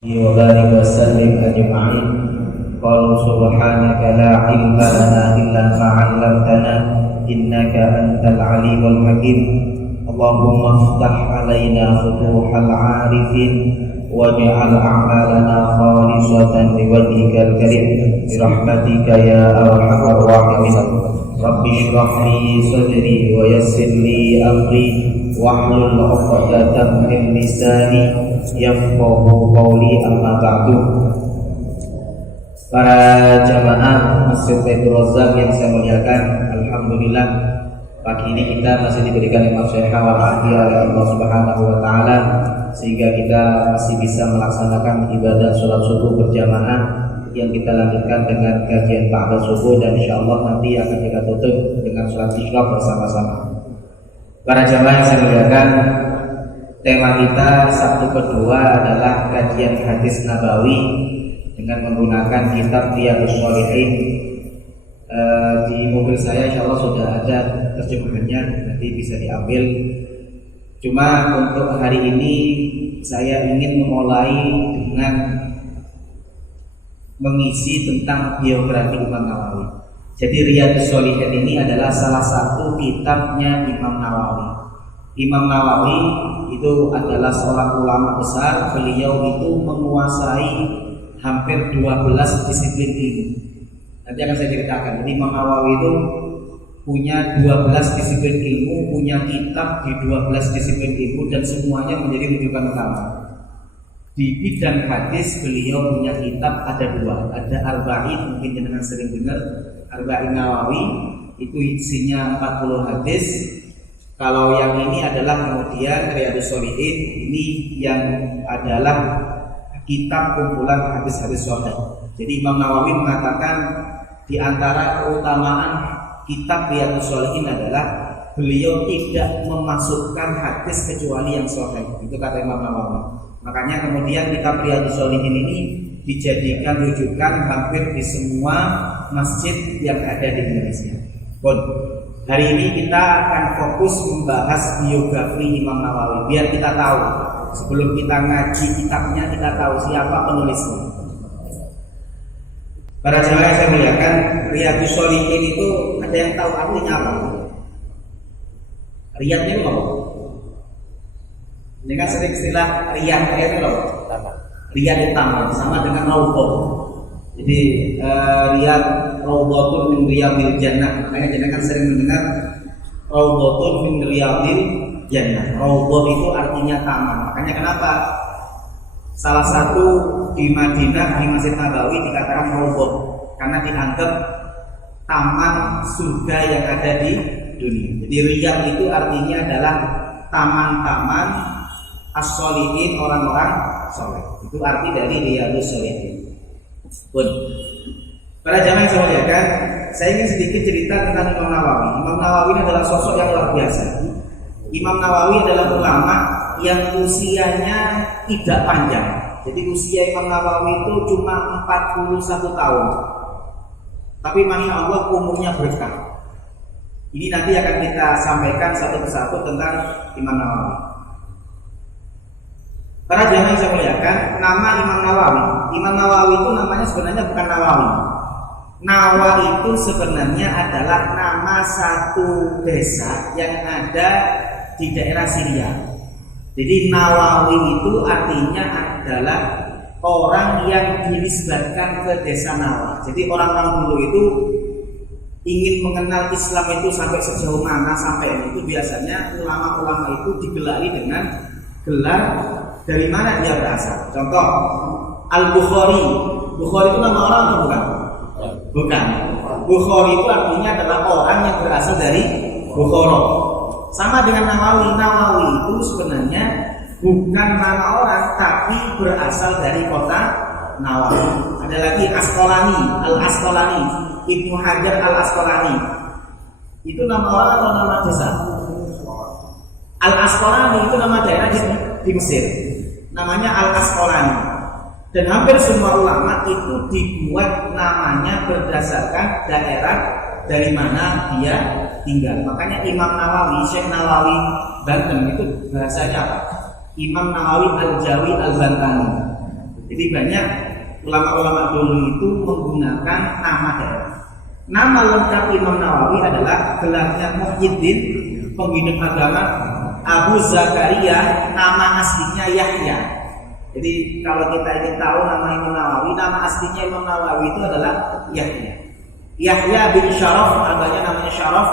وبارك وسلم أجمعين. قالوا سبحانك لا علم لنا إلا ما علمتنا إنك أنت العليم الحكيم. اللهم افتح علينا فتوح العارفين واجعل أعمالنا خالصة لوجهك الكريم برحمتك يا أرحم الراحمين. رب اشرح لي صدري ويسر لي أمري واحلل عقدة من lisani yafqahu qawli, amma ba'du. Para jamaah Masjid Baitur Razzaq yang saya muliakan, alhamdulillah pagi ini kita masih diberikan nikmat sehat walafiat oleh Allah Subhanahu wa taala sehingga kita masih bisa melaksanakan ibadah salat subuh berjamaah yang kita lanjutkan dengan kajian ba'da subuh, dan insyaallah nanti akan kita tutup dengan salat isya bersama-sama. Para jamaah yang saya muliakan, tema kita Sabtu kedua adalah kajian hadis Nabawi dengan menggunakan kitab Riyadhus Shalihin. Di mobil saya insyaallah sudah ada terjemahannya, nanti bisa diambil. Cuma untuk hari ini saya ingin memulai dengan mengisi tentang biografi Imam Nawawi. Jadi Riyadhus Shalihin ini adalah salah satu kitabnya Imam Nawawi. Imam Nawawi itu adalah seorang ulama besar. Beliau itu menguasai hampir 12 disiplin ilmu. Nanti akan saya ceritakan. Jadi Imam Nawawi itu punya 12 disiplin ilmu, punya kitab di 12 disiplin ilmu, dan semuanya menjadi rujukan utama. Di bidang hadis beliau punya kitab ada 2. Ada Arba'in, mungkin jenengan sering dengar Arba'in Nawawi, itu isinya 40 hadis. Kalau yang ini adalah kemudian Riyadhus Shalihin, ini yang adalah kitab kumpulan hadis-hadis sahih. Jadi Imam Nawawi mengatakan di antara keutamaan kitab Riyadhus Shalihin adalah beliau tidak memasukkan hadis kecuali yang sahih. Itu kata Imam Nawawi. Makanya kemudian kitab Riyadhus Shalihin ini dijadikan rujukan hampir di semua masjid yang ada di Indonesia. Hari ini kita akan fokus membahas biografi Imam Nawawi, biar kita tahu sebelum kita ngaji kitabnya, kita tahu siapa penulisnya. Para jamaah yang saya muliakan, Riyadhus Shalihin itu ada yang tahu artinya apa? Riyad itu apa? Ini kan sering istilah Riyad itu loh. Riyad itu sama dengan Raudhah. Jadi Riyad Raudhatun min Riyadil Jannah. Makanya jenengan kan sering mendengar Raudhatun min Riyadil Jannah. Raudhah itu artinya taman. Makanya kenapa salah satu di Madinah di Masjid Nabawi dikatakan Raudhah, karena dianggap taman surga yang ada di dunia. Jadi Riyad itu artinya adalah taman-taman as-sholihin, orang-orang soleh. Itu arti dari Riyadhus Shalihin. Para jamaah yang saya muliakan, saya ingin sedikit cerita tentang Imam Nawawi. Imam Nawawi ini adalah sosok yang luar biasa. Imam Nawawi adalah ulama yang usianya tidak panjang. Jadi usia Imam Nawawi itu cuma 41 tahun. Tapi masya Allah umurnya berkah. Ini nanti akan kita sampaikan satu persatu tentang Imam Nawawi. Para jamaah yang saya muliakan, nama Imam Nawawi. Imam Nawawi itu namanya sebenarnya bukan Nawawi. Nawa itu sebenarnya adalah nama satu desa yang ada di daerah Syria. Jadi Nawawi itu artinya adalah orang yang dinisbatkan ke desa Nawa. Jadi orang-orang dulu itu ingin mengenal Islam itu sampai sejauh mana sampai itu biasanya ulama-ulama itu digelari dengan gelar dari mana dia berasal. Contoh Al-Bukhari. Bukhari itu nama orang atau bukan? Bukan. Bukhari itu artinya adalah orang yang berasal dari Bukhara. Sama dengan Nawawi. Nawawi itu sebenarnya bukan nama orang, tapi berasal dari kota Nawawi. Ada lagi Asqalani, Al-Asqalani, Ibnu Hajar Al-Asqalani. Itu nama orang atau nama desa? Al-Asqalani itu nama daerah di Mesir. Namanya Al-Asqalani. Dan hampir semua ulama itu dibuat namanya berdasarkan daerah dari mana dia tinggal. Makanya Imam Nawawi, Syekh Nawawi Banten itu bahasanya apa? Imam Nawawi Al-Jawi Al-Bantani. Jadi banyak ulama-ulama dulu itu menggunakan nama daerah. Nama lengkap Imam Nawawi adalah gelarnya Muhyiddin, penghidup agama, Abu Zakaria, nama aslinya Yahya. Jadi kalau kita ingin tahu nama Imam Nawawi, nama aslinya Imam Nawawi itu adalah Yahya. Yahya bin Syaraf, namanya Syaraf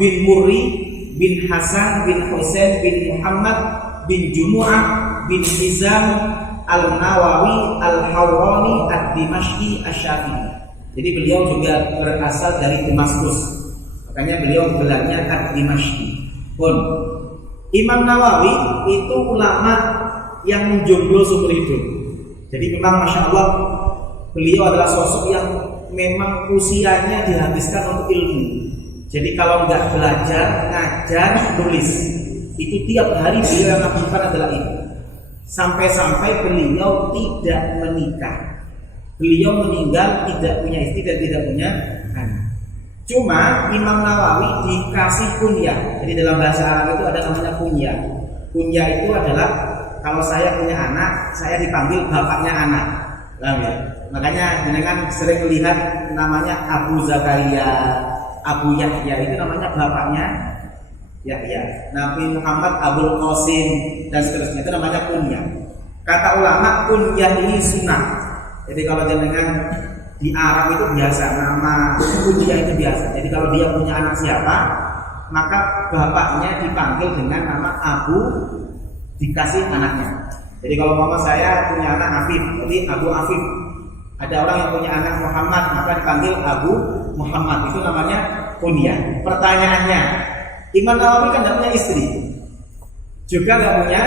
bin Murri bin Hasan bin Husain bin Muhammad bin Jumu'ah bin Hizam Al-Nawawi Al-Hawrani Ad-Dimashqi Asy-Syafi'i. Jadi beliau juga berasal dari Damaskus. Makanya beliau gelarnya Ad-Dimashqi. Pun Imam Nawawi itu ulama yang menjomblo seumur hidup. Jadi memang Masya Allah, beliau adalah sosok yang memang usianya dihabiskan untuk ilmu. Jadi kalau nggak belajar, ngajar, tulis, itu tiap hari beliau yang lakukan adalah itu. Sampai-sampai beliau tidak menikah. Beliau meninggal tidak punya istri dan tidak punya anak. Cuma Imam Nawawi dikasih kunyah. Jadi dalam bahasa Arab itu ada namanya kunyah. Kunyah itu adalah kalau saya punya anak, saya dipanggil bapaknya anak. Paham ya? Makanya jenengan sering melihat namanya Abu Zakaria, Abu Yahya, itu namanya bapaknya Yahya. Nabi Muhammad Abul Qasim dan seterusnya, itu namanya kunyah. Kata ulama, kunyah ini sunnah. Jadi kalau jenengan di Arab itu biasa nama kunyah itu biasa. Jadi kalau dia punya anak siapa, maka bapaknya dipanggil dengan nama Abu, dikasih anaknya. Jadi kalau mama saya punya anak Afif, jadi Abu Afif. Ada orang yang punya anak Muhammad, maka dipanggil Abu Muhammad. Itu namanya kunyah. Pertanyaannya, Imam Nawawi kan tidak punya istri, juga tidak punya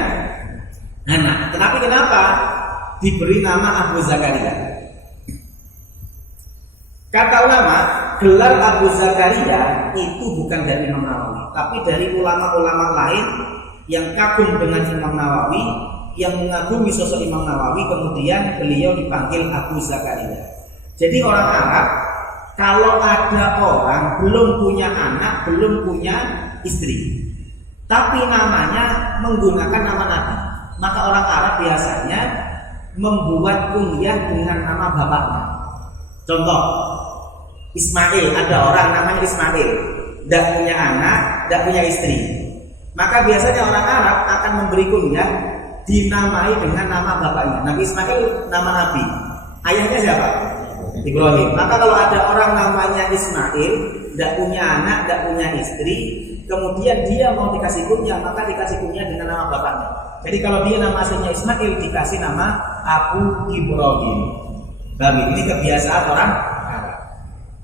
anak. Tetapi kenapa diberi nama Abu Zakaria? Kata ulama, gelar Abu Zakaria itu bukan dari Imam Nawawi, tapi dari ulama-ulama lain yang kagum dengan Imam Nawawi, yang mengagumi sosok Imam Nawawi, kemudian beliau dipanggil Abu Zakaria. Jadi orang Arab, kalau ada orang belum punya anak, belum punya istri, tapi namanya menggunakan nama Nabi, maka orang Arab biasanya membuat kunyah dengan nama bapaknya. Contoh, Ismail, ada orang namanya Ismail, tidak punya anak, tidak punya istri, maka biasanya orang Arab akan memberi kunyah dinamai dengan nama bapaknya. Nabi Ismail nama Nabi, ayahnya siapa? Ibrahim. Maka kalau ada orang namanya Ismail, tidak punya anak, tidak punya istri, kemudian dia mau dikasih kunyah, maka dikasih kunyah dengan nama bapaknya. Jadi kalau dia nama aslinya Ismail, dikasih nama Abu Ibrahim. Bagi ini kebiasaan orang Arab.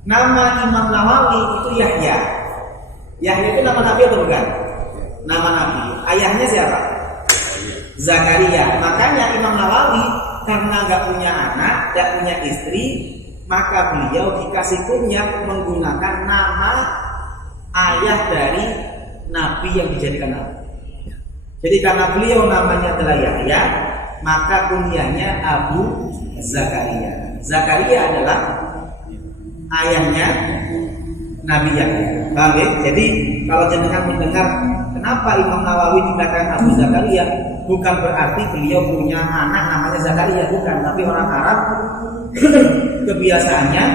Nama Imam Nawawi itu Yahya. Yahya itu nama Nabi atau bukan? Nama Nabi. Ayahnya siapa? Zakaria. Makanya Imam Nawawi karena nggak punya anak, nggak punya istri, maka beliau dikasih kunyah menggunakan nama ayah dari Nabi yang dijadikan Nabi. Jadi karena beliau namanya adalah Yahya, maka kunyahnya Abu Zakaria. Zakaria adalah ayahnya Nabi Yahya. Paham ya? Jadi kalau jenengan mendengar kenapa Imam Nawawi dikatakan Abu Zakaria, bukan berarti beliau punya anak namanya Zakaria, bukan. Tapi orang Arab kebiasaannya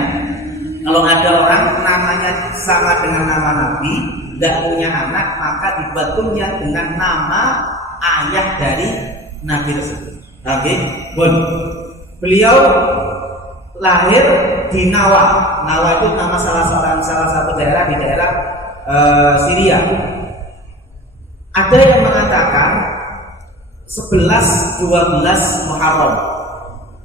kalau ada orang namanya sama dengan nama Nabi, tidak punya anak, maka dibuat kunyah dengan nama ayah dari Nabi tersebut. Oke, bon. Beliau lahir di Nawa. Nawa itu nama salah satu daerah di daerah Syria. Ada yang mengatakan 11-12 Muharram.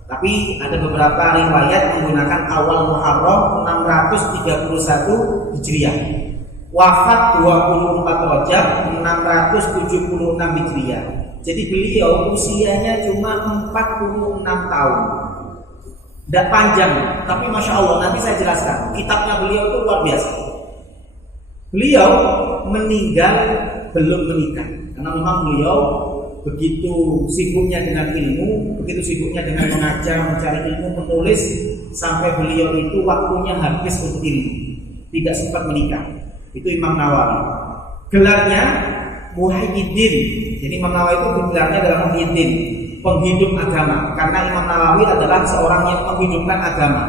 Tapi ada beberapa riwayat menggunakan awal Muharram 631 Hijriah. Wafat 24 Rajab 676 Hijriah. Jadi beliau usianya cuma 46 tahun. Tidak panjang, tapi Masya Allah, nanti saya jelaskan. Kitabnya beliau itu luar biasa. Beliau meninggal belum menikah, karena memang beliau begitu sibuknya dengan ilmu, begitu sibuknya dengan mengajar, mencari ilmu, menulis, sampai beliau itu waktunya habis untuk ilmu, tidak sempat menikah. Itu Imam Nawawi. Gelarnya Muhyiddin. Jadi Imam Nawawi itu gelarnya adalah Muhyiddin. penghidup agama, karena Imam Nawawi adalah seorang yang menghidupkan agama.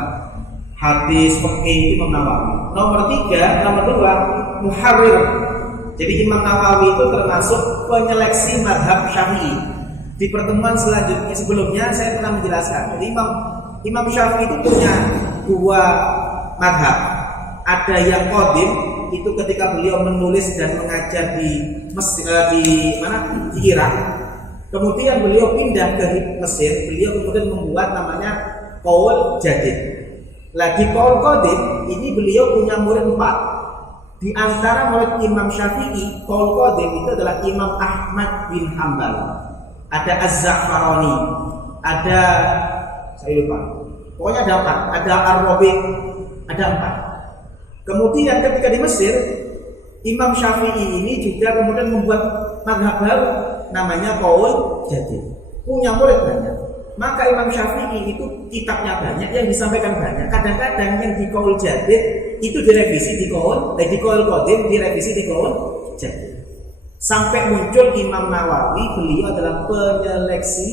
Hadis fikih itu Imam Nawawi. Nomor 2, muharrir. Jadi Imam Nawawi itu termasuk penyeleksi mazhab Syafi'i. Di pertemuan selanjutnya sebelumnya saya pernah menjelaskan. Jadi Imam Syafi'i itu punya 2 mazhab. Ada yang qadim, itu ketika beliau menulis dan mengajar di Irak. Kemudian beliau pindah ke Mesir, beliau kemudian membuat namanya qaul jadid. Lah di qaul qadim ini beliau punya murid 4. Di antara murid Imam Syafi'i, qaul qadim itu adalah Imam Ahmad bin Hanbal. Ada Az-Za'farani, ada saya lupa. Pokoknya ada 4, ada Ar-Rabi, ada 4. Kemudian ketika di Mesir, Imam Syafi'i ini juga kemudian membuat mazhab baru namanya qaul jadid. Punya murid banyak. Maka Imam Syafi'i itu kitabnya banyak, yang disampaikan banyak. Kadang-kadang yang di qaul jadid itu direvisi di qaul qadim, direvisi di qaul jadid. Sampai muncul Imam Nawawi, beliau adalah penyeleksi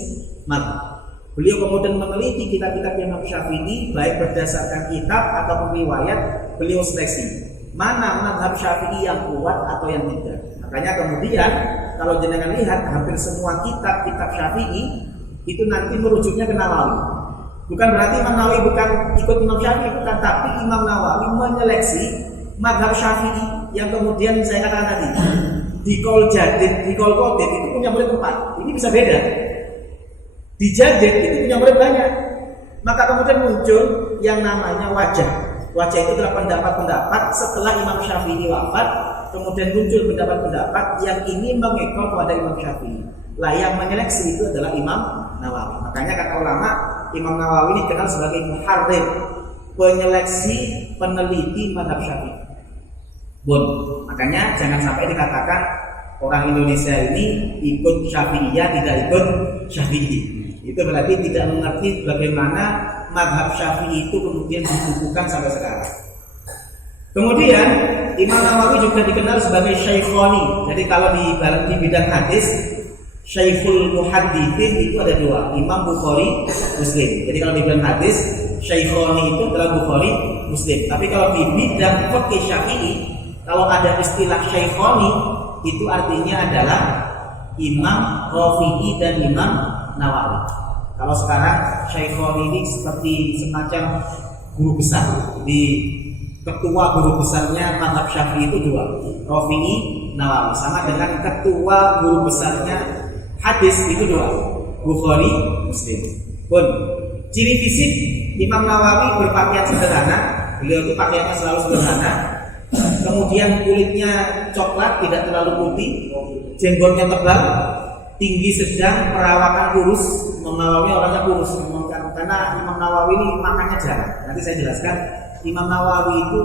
mazhab. Beliau kemudian meneliti kitab-kitab Imam Syafi'i, baik berdasarkan kitab ataupun riwayat, beliau seleksi mana mazhab Syafi'i yang kuat atau yang tidak. Makanya kemudian kalau jenengan lihat hampir semua kitab-kitab Syafi'i itu nanti merujuknya ke Nawawi. Bukan berarti Imam Nawawi bukan ikut Imam Syafi'i, bukan, tapi Imam Nawawi menyeleksi mazhab Syafi'i yang kemudian saya katakan tadi di qaul jadid, di qaul qadim itu punya murid 4. Ini bisa beda. Di jadid itu punya murid banyak. Maka kemudian muncul yang namanya wajah. Wajah itu adalah pendapat-pendapat setelah Imam Syafi'i wafat, kemudian muncul pendapat-pendapat yang ingin mengekor kepada Imam Syafi'i. Lah yang menyeleksi itu adalah Imam Nawawi. Makanya kata ulama, Imam Nawawi dikenal sebagai muharrir, penyeleksi, peneliti mazhab Syafi'i. Makanya jangan sampai dikatakan orang Indonesia ini ikut Syafi'iyah, tidak ikut Syafi'i. Itu berarti tidak mengerti bagaimana mazhab Syafi'i itu kemudian dibukukan sampai sekarang. Kemudian Imam Nawawi juga dikenal sebagai Syaikhoni. Jadi kalau di bidang hadis, Syaikhul Muhadditsin itu ada 2, Imam Bukhari, Muslim. Jadi kalau di bidang hadis, Syaikhoni itu adalah Bukhari, Muslim. Tapi kalau di bidang fikih Syafi'i, kalau ada istilah Syaikhoni itu artinya adalah Imam Rafi'i dan Imam Nawawi. Kalau sekarang Syaikhoni ini seperti semacam guru besar. Di ketua guru besarnya mazhab Syafi'i itu 2, Rafi'i, Nawawi. Sama dengan ketua guru besarnya hadis itu 2, Bukhari, Muslim. Ciri fisik Imam Nawawi berpakaian sederhana. Beliau itu pakaiannya selalu sederhana. Kemudian kulitnya coklat, tidak terlalu putih, jenggotnya tebal, tinggi sedang, perawakan kurus. Imam Nawawi orangnya kurus, karena Imam Nawawi ini makannya jarang. Nanti saya jelaskan. Imam Nawawi itu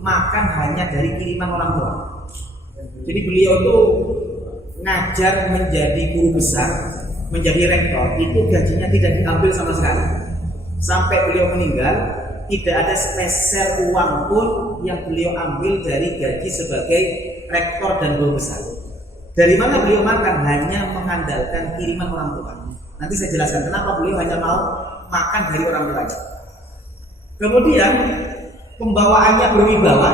makan hanya dari kiriman orang tua. Jadi beliau itu ngajar menjadi guru besar, menjadi rektor, itu gajinya tidak diambil sama sekali. Sampai beliau meninggal, tidak ada spesial uang pun yang beliau ambil dari gaji sebagai rektor dan guru besar. Dari mana beliau makan? Hanya mengandalkan kiriman orang tua. Nanti saya jelaskan kenapa beliau hanya mau makan dari orang tua. Kemudian pembawaannya berwibawa,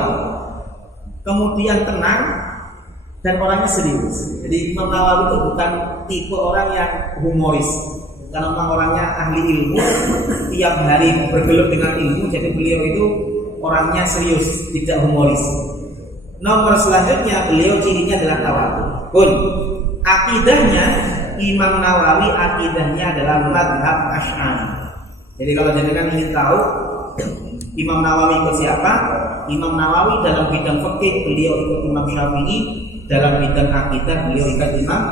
kemudian tenang dan orangnya serius. Jadi Imam Nawawi itu bukan tipe orang yang humoris, karena orangnya ahli ilmu, tiap hari bergelut dengan ilmu. Jadi beliau itu orangnya serius, tidak humoris. Nomor selanjutnya beliau cirinya adalah tawadhu. Akidahnya Imam Nawawi, akidahnya adalah mazhab Asy'ari. Jadi kalau jenengan ingin tahu Imam Nawawi ikut siapa? Imam Nawawi dalam bidang fikih beliau ikut Imam Syafi'i, dalam bidang akidah beliau ikut Imam